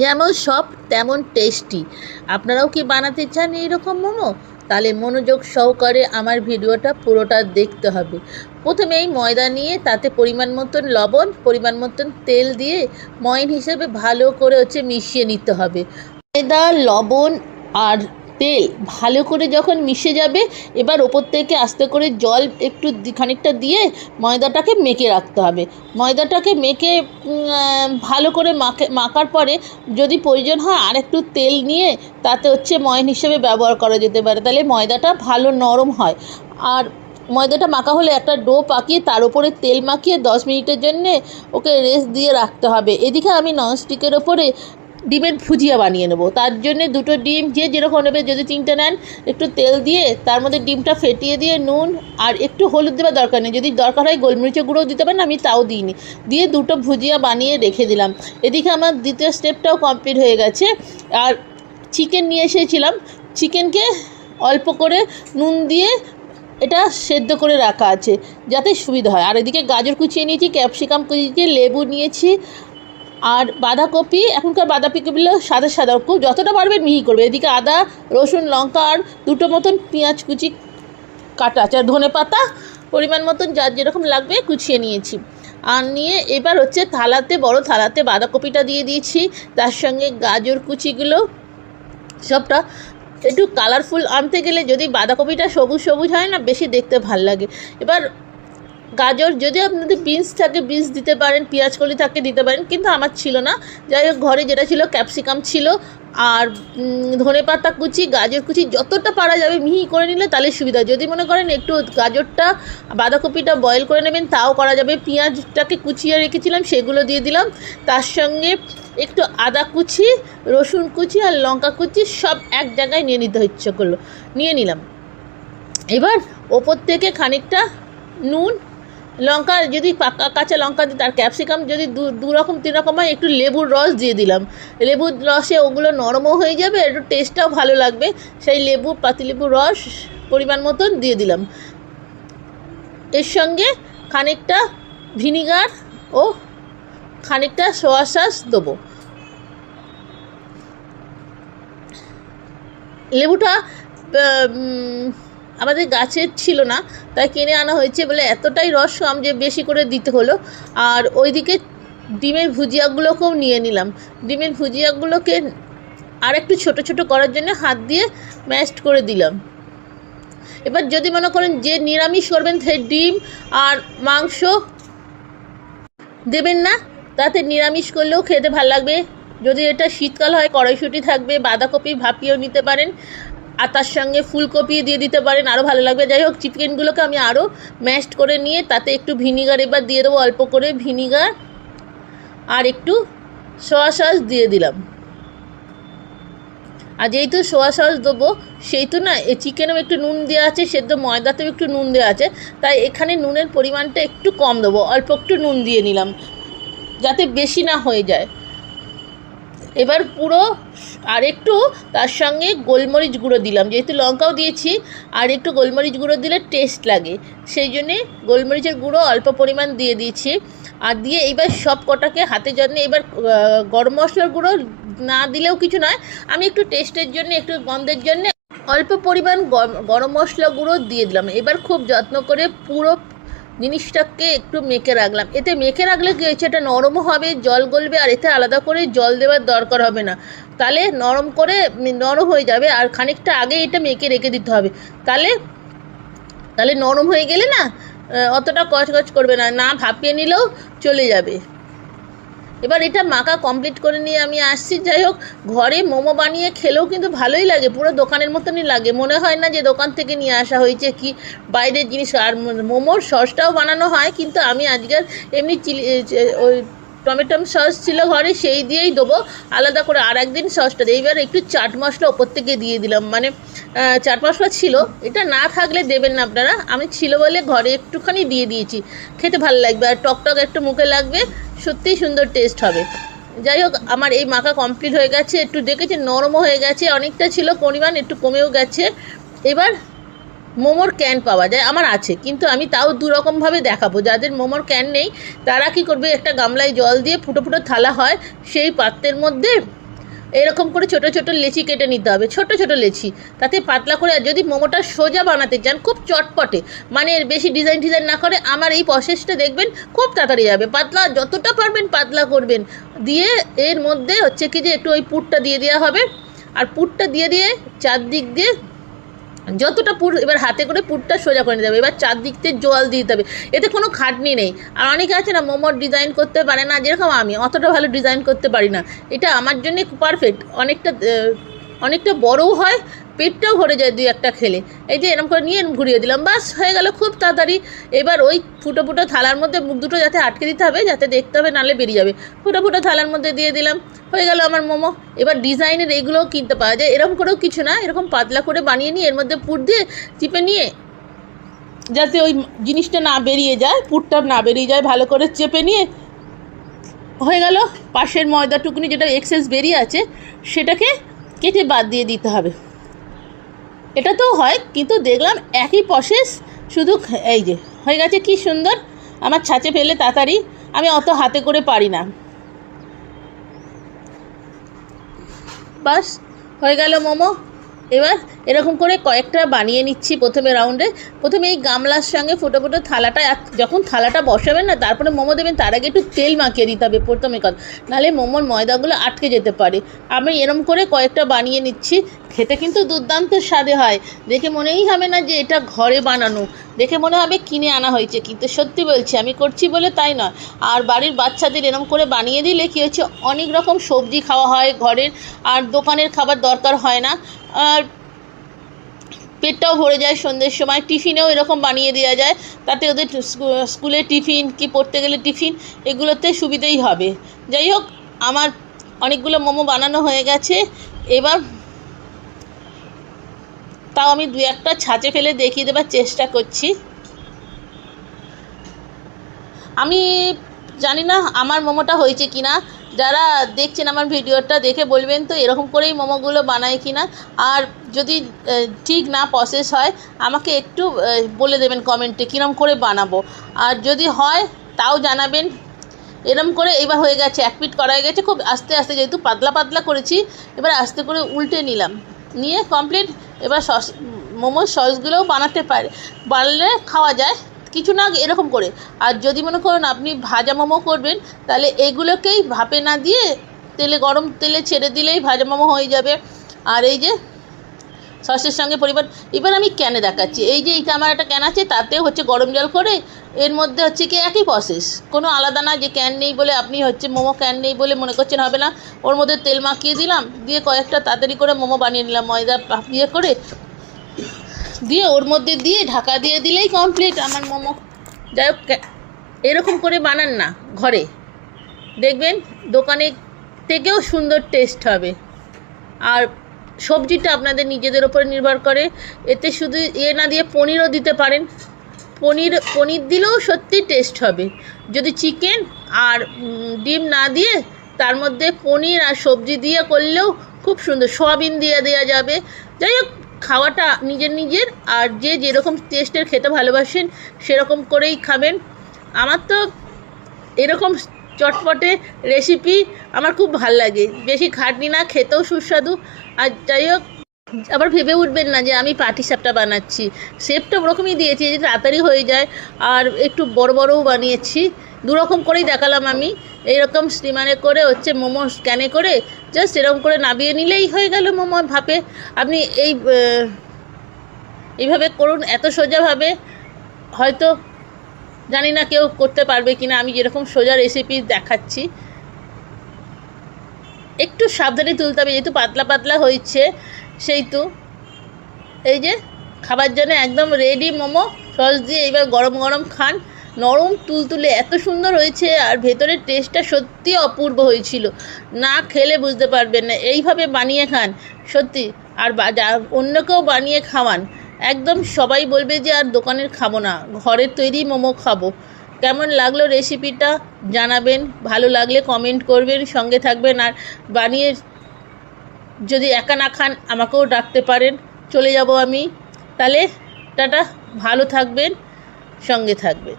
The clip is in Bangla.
যেমন সব তেমন টেস্টি। আপনারাও কি বানাতে চান এইরকম মোমো? তাহলে মনোযোগ সহকারে আমার ভিডিওটা পুরোটা দেখতে হবে। প্রথমেই ময়দা নিয়ে তাতে পরিমাণ মতন লবণ, পরিমাণ মতন তেল দিয়ে ময়ন হিসেবে ভালো করে মিশিয়ে নিতে হবে। ময়দা, লবণ আর তেল ভালো করে যখন মিশে যাবে, এবার ওপর থেকে আস্তে করে জল একটু খানিকটা দিয়ে ময়দাটাকে মেখে রাখতে হবে। ময়দাটাকে মেখে ভালো করে মাখার পরে যদি প্রয়োজন হয় আর একটু তেল নিয়ে তাতে ময়ন হিসেবে ব্যবহার করা যেতে পারে, তাহলে ময়দাটা ভালো নরম হয়। আর ময়দাটা মাখা হলে একটা ডো পাকিয়ে তার উপরে তেল মাখিয়ে 10 মিনিটের জন্যে ওকে রেস্ট দিয়ে রাখতে হবে। এদিকে আমি ননস্টিকের ওপরে ডিমের ভুজিয়া বানিয়ে নেবো। তার জন্যে দুটো ডিম যে যেরকম নেবে, যদি 3টে নেন একটু তেল দিয়ে তার মধ্যে ডিমটা ফেটিয়ে দিয়ে নুন আর একটু হলুদ দেওয়ার দরকার নেই, যদি দরকার হয় গোলমরিচের গুঁড়োও দিতে পারেন, আমি তাও দিইনি। দিয়ে দুটো ভুজিয়া বানিয়ে রেখে দিলাম। এদিকে আমার দ্বিতীয় স্টেপটাও কমপ্লিট হয়ে গেছে। আর চিকেন নিয়ে এসেছিলাম, চিকেনকে অল্প করে নুন দিয়ে এটা সেদ্ধ করে রাখা আছে যাতে সুবিধা হয়। আর এদিকে গাজর কুচিয়ে নিয়েছি, ক্যাপসিকাম কুচিয়ে, লেবু নিয়েছি আর বাঁধাকপি। এখনকার বাঁধাকপিগুলো সাদা সাদা, খুব যতটা পারবেন মিহি করবে। এদিকে আদা, রসুন, লঙ্কা আর দুটো মতন পেঁয়াজ কুচি কাটা আছে। আর ধনে পাতা পরিমাণ মতন যার যেরকম লাগবে কুচিয়ে নিয়েছি। আর নিয়ে এবার থালাতে, বড় থালাতে বাঁধাকপিটা দিয়ে দিয়েছি, তার সঙ্গে গাজর কুচিগুলো সবটা। একটু কালারফুল আনতে গেলে যদি বাঁধাকপিটা সবুজ সবুজ হয় না, বেশি দেখতে ভাল লাগে। এবার গাজর, যদি আপনাদের বিনস থাকে বিনস দিতে পারেন, পেঁয়াজকলি থাকে দিতে পারেন, কিন্তু আমার ছিল না। যাই হোক, ঘরে যেটা ছিল ক্যাপসিকাম ছিল আর ধনে পাতা কুচি, গাজর কুচি যতটা পারা যাবে মিহি করে নিলে তাহলে সুবিধা। যদি মনে করেন একটু গাজরটা, বাঁধাকপিটা বয়েল করে নেবেন তাও করা যাবে। পেঁয়াজটাকে কুচিয়ে রেখেছিলাম সেগুলো দিয়ে দিলাম, তার সঙ্গে একটু আদা কুচি, রসুন কুচি আর লঙ্কা কুচি সব এক জায়গায় নিয়ে নিতে নিয়ে নিলাম। এবার ওপর থেকে খানিকটা নুন, লঙ্কা যদি পাকা কাঁচা লঙ্কা দিই, তার ক্যাপসিকাম যদি দু রকম 3 রকম হয়, একটু লেবুর রস দিয়ে দিলাম। লেবুর রসে ওগুলো নরমও হয়ে যাবে, একটু টেস্টটাও ভালো লাগবে। সেই পাতিলেবুর রস পরিমাণ মতন দিয়ে দিলাম। এর সঙ্গে খানিকটা ভিনিগার ও খানিকটা সোয়া সস দেবো। লেবুটা আমাদের গাছের ছিল না, তাই কিনে আনা হয়েছে বলে এতটাই রস কম যে বেশি করে দিতে হলো। আর ওইদিকে ডিমের ভুজিয়াগুলোকেও নিয়ে নিলাম। ডিমের ভুজিয়াগুলোকে আর একটু ছোটো ছোটো করার জন্য হাত দিয়ে ম্যাশড করে দিলাম। এবার যদি মনে করেন যে নিরামিষ করবেন, সে ডিম আর মাংস দেবেন না, তাতে নিরামিষ করলেও খেতে ভালো লাগবে। যদি এটা শীতকাল হয়, কড়াইশুঁটি থাকবে, বাঁধাকপি ভাপিয়েও নিতে পারেন, আর তার সঙ্গে ফুলকপি দিয়ে দিতে পারেন, আরও ভালো লাগবে। যাই হোক, চিকেনগুলোকে আমি আরও ম্যাশড করে নিয়ে তাতে একটু ভিনিগার এবার দিয়ে দেবো, অল্প করে ভিনিগার আর একটু সোয়া সস দিয়ে দিলাম। আর যেহেতু সোয়া সস দেবো, সেহেতু না এই চিকেনেও একটু নুন দেওয়া আছে, সেদ্ধ ময়দাতেও একটু নুন দেওয়া আছে, তাই এখানে নুনের পরিমাণটা একটু কম দেবো, অল্প একটু নুন দিয়ে নিলাম যাতে বেশি না হয়ে যায়। এবার পুরো আর একটু তার সঙ্গে গোলমরিচ গুঁড়ো দিলাম, যেহেতু লঙ্কাও দিয়েছি, আর একটু গোলমরিচ গুঁড়ো দিলে টেস্ট লাগে, সেই জন্যে গোলমরিচের গুঁড়ো অল্প পরিমাণ দিয়ে দিয়েছি। আর দিয়ে এইবার সব কটাকে হাতে জন্য, এবার গরম মশলার গুঁড়ো না দিলেও কিছু নয়, আমি একটু টেস্টের জন্য, একটু গন্ধের জন্য অল্প পরিমাণ গরম মশলা গুঁড়ো দিয়ে দিলাম। এবার খুব যত্ন করে পুরো জিনিসটাকে একটু মেখে রাখলাম। এতে মেখে রাখলে কী হয়েছে, এটা নরমও হবে, জল গলবে, আর এতে আলাদা করে জল দেওয়ার দরকার হবে না, তাহলে নরম হয়ে যাবে। আর খানিকটা আগে এটা মেখে রেখে দিতে হবে, তাহলে নরম হয়ে গেলে না অতটা কচকচ করবে না, না ভাপিয়ে নিলেও চলে যাবে। এবার এটা মাখা কমপ্লিট করে নিয়ে আমি আসছি। যাই হোক, ঘরে মোমো বানিয়ে খেলেও কিন্তু ভালোই লাগে, পুরো দোকানের মতনই লাগে, মনে হয় না যে দোকান থেকে নিয়ে আসা হয়েছে কি বাইরের জিনিস। আর মোমোর সসটাও বানানো হয়, কিন্তু আমি আজকের এমনি ওই টমেটো সস ছিল ঘরে, সেই দিয়েই দেবো, আলাদা করে আর একদিন সসটা দিই। এইবার একটু চাট মশলা ওপর থেকে দিয়ে দিলাম, মানে চাট মশলা ছিল, এটা না থাকলে দেবেন না আপনারা, আমি ছিল বলে ঘরে একটুখানি দিয়ে দিয়েছি, খেতে ভালো লাগবে আর টকটক একটু মুখে লাগবে, সত্যিই সুন্দর টেস্ট হবে। যাই হোক, আমার এই মাখা কমপ্লিট হয়ে গেছে, একটু দেখেছি নরমও হয়ে গেছে, অনেকটা ছিল পরিমাণ, একটু কমেও গেছে। এবার মোমোর ক্যান পাওয়া যায়, আমার আছে, কিন্তু আমি তাও 2 রকমভাবে দেখাবো। যাদের মোমোর ক্যান নেই তারা কি করবে, একটা গামলায় জল দিয়ে ফুটো ফুটো থালা হয়, সেই পাত্রের মধ্যে এরকম করে ছোট ছোট লেচি কেটে নিতে হবে, ছোট ছোট লেচি, তাতে পাতলা করে। আর যদি মোমোটা সোজা বানাতে চান খুব চটপটে, মানে বেশি ডিজাইন না করে, আমার এই প্রসেসটা দেখবেন খুব তাড়াতাড়ি যাবে। পাতলা যতটা পারবেন পাতলা করবেন, দিয়ে এর মধ্যে হচ্ছে কি যে একটু ওই পুরটা দিয়ে দেওয়া হবে। আর পুরটা দিয়ে চারদিক দিয়ে যতটা পুর, এবার হাতে করে পুরটা সোজা করে নিতে হবে। এবার চারদিক দিয়ে জল দিতে হবে, এতে কোনো খাটনি নেই। আর অনেকে আছে না মোমোর ডিজাইন করতে পারে না, যেরকম আমি অতটা ভালো ডিজাইন করতে পারি না, এটা আমার জন্য পারফেক্ট। অনেকটা বড়ও হয়, পেটটাও ভরে যায় দুই একটা খেলে। এই যে এরকম করে নিয়ে ঘুরিয়ে দিলাম, বাস হয়ে গেল খুব তাড়াতাড়ি। এবার ওই ফুটো ফুটো থালার মধ্যে মুখ দুটো যাতে আটকে দিতে হবে, যাতে দেখতে হবে, নাহলে বেরিয়ে যাবে। ফুটো ফুটো থালার মধ্যে দিয়ে দিলাম, হয়ে গেল আমার মোমো। এবার ডিজাইনের এইগুলোও কিনতে পাওয়া যায়, এরকম করেও কিছু না, এরকম পাতলা করে বানিয়ে নিয়ে এর মধ্যে পুর দিয়ে চিপে নিয়ে, যাতে ওই জিনিসটা না বেরিয়ে যায়, পুরটা না বেরিয়ে যায়, ভালো করে চেপে নিয়ে হয়ে গেল। পাশের ময়দাটুকুনি যেটা এক্সেস বেরিয়ে আছে সেটাকে কেটে বাদ দিয়ে দিতে হবে। এটা তো হয়, কিন্তু দেখলাম একই প্রসেস, শুধু এই যে হয়ে গেছে কি সুন্দর। আমার ছাঁচে ফেলে তাড়াতাড়ি, আমি অত হাতে করে পারি না, বাস হয়ে গেল মোমো। এবার এরকম করে কয়েকটা বানিয়ে নিচ্ছি প্রথমে রাউন্ডে। প্রথমে এই গামলার সঙ্গে ফুটো ফুটো থালাটা, যখন থালাটা বসাবেন না তারপরে মোমো দেবেন, তার আগে একটু তেল মাখিয়ে দিতে হবে প্রথমে কথা, নাহলে মোমোর ময়দাগুলো আটকে যেতে পারে। আমি এরম করে কয়েকটা বানিয়ে নিচ্ছি, খেতে কিন্তু দুর্দান্ত স্বাদে হয়। দেখে মনেই হবে না যে এটা ঘরে বানানো, দেখে মনে হবে কিনে আনা হয়েছে, কিন্তু সত্যি বলছি আমি করছি বলে তাই নয়। আর বাড়ির বাচ্চাদের এরম করে বানিয়ে দিলে কী হচ্ছে, অনেক রকম সবজি খাওয়া হয় ঘরের, আর দোকানের খাবার দরকার হয় না, আর পেটটাও ভরে যায়। সন্ধ্যের সময় টিফিনেও এরকম বানিয়ে দেওয়া যায়, তাতে ওদের স্কুলে টিফিন কি পড়তে গেলে টিফিন, এগুলোতে সুবিধেই হবে। যাই হোক, আমার অনেকগুলো মোমো বানানো হয়ে গেছে। এবার তাও আমি দু একটা ছাঁচে ফেলে দেখিয়ে দেবার চেষ্টা করছি। আমি জানি না আমার মোমোটা হয়েছে কি না, যারা দেখছেন আমার ভিডিওটা দেখে বলবেন তো এরকম করেই মোমোগুলো বানায় কি না। আর যদি ঠিক না প্রসেস হয় আমাকে একটু বলে দেবেন কমেন্টে কীরকম করে বানাবো, আর যদি হয় তাও জানাবেন। এরম করে এবার হয়ে গেছে, এক পিঠ করা হয়ে গেছে, খুব আস্তে আস্তে, যেহেতু পাতলা পাতলা করেছি এবার আস্তে করে উল্টে নিলাম, নিয়ে কমপ্লিট। এবার মোমোর সসগুলোও বানালে খাওয়া যায় কিছু না এরকম করে। আর যদি মনে করুন আপনি ভাজা মোমো করবেন, তাহলে এগুলোকেই ভাপে না দিয়ে গরম তেলে ছেড়ে দিলেই ভাজা মোমো হয়ে যাবে। আর এই যে সসের সঙ্গে পরিমাণ, এবার আমি ক্যানে দেখাচ্ছি। এই যে এইটা আমার একটা ক্যান আছে, তাতে হচ্ছে গরম জল করে, এর মধ্যে হচ্ছে কি একই প্রসেস, কোনো আলাদা না যে ক্যান নেই বলে আপনি হচ্ছে মোমো ক্যান নেই বলে মনে করছেন হবে না। ওর মধ্যে তেল মাখিয়ে দিলাম, দিয়ে কয়েকটা তাড়াতাড়ি করে মোমো বানিয়ে নিলাম, ময়দা ইয়ে করে দিয়ে ওর মধ্যে দিয়ে ঢাকা দিয়ে দিলেই কমপ্লিট আমার মোমো। যাই হোক, এরকম করে বানান না ঘরে, দেখবেন দোকানে থেকেও সুন্দর টেস্ট হবে। আর সবজিটা আপনাদের নিজেদের ওপরে নির্ভর করে, এতে শুধু না দিয়ে পনিরও দিতে পারেন, পনির দিলেও সত্যি টেস্ট হবে। যদি চিকেন আর ডিম না দিয়ে তার মধ্যে পনির আর সবজি দিয়ে করলেও খুব সুন্দর, সয়াবিন দিয়ে দেওয়া যাবে। যাই হোক, খাওয়াটা নিজের, আর যে যেরকম টেস্টের খেতে ভালোবাসেন সেরকম করেই খাবেন। আমার তো এরকম চটপটে রেসিপি আমার খুব ভাল লাগে, বেশি খাটনি না, খেতেও সুস্বাদু। আর যাই হোক, আবার ভেবে উঠবেন না যে আমি পাটিসাপটা বানাচ্ছি, শেপটা ওরকমই দিয়েছি যে তাড়াতাড়ি হয়ে যায়। আর একটু বড়ও বানিয়েছি, দুরকম করেই দেখালাম আমি। এইরকম স্টিমারে করে হচ্ছে মোমো স্ক্যানে করে জাস্ট এরকম করে নামিয়ে নিলেই হয়ে গেল মোমো ভাপে। আপনি এইভাবে করুন, এত সোজাভাবে হয়তো জানি না কেউ করতে পারবে কিনা, আমি যেরকম সোজা রেসিপি দেখাচ্ছি। একটু সাবধানে তুলতে হবে, যেহেতু পাতলা পাতলা হয়েছে, সেই তো এই যে খাবার জন্য একদম রেডি মোমো সস দিয়ে। এবার গরম গরম খান, নরম তুলতুলে এত সুন্দর হয়েছে, আর ভেতরের টেস্টটা সত্যি অপূর্ব হয়েছিল, না খেলে বুঝতে পারবেন না। এইভাবে বানিয়ে খান সত্যি, আর অন্যকেও বানিয়ে খাওয়ান, একদম সবাই বলবে যে আর দোকানের খাবো না, ঘরের তৈরি মোমো খাবো। কেমন লাগলো রেসিপিটা জানাবেন, ভালো লাগলে কমেন্ট করবেন, সঙ্গে থাকবেন। আর বানিয়ে যদি একা না খান আমাকেও ডাকতে পারেন, চলে যাব আমি। তাহলে টাটা, ভালো থাকবেন, সঙ্গে থাকবেন।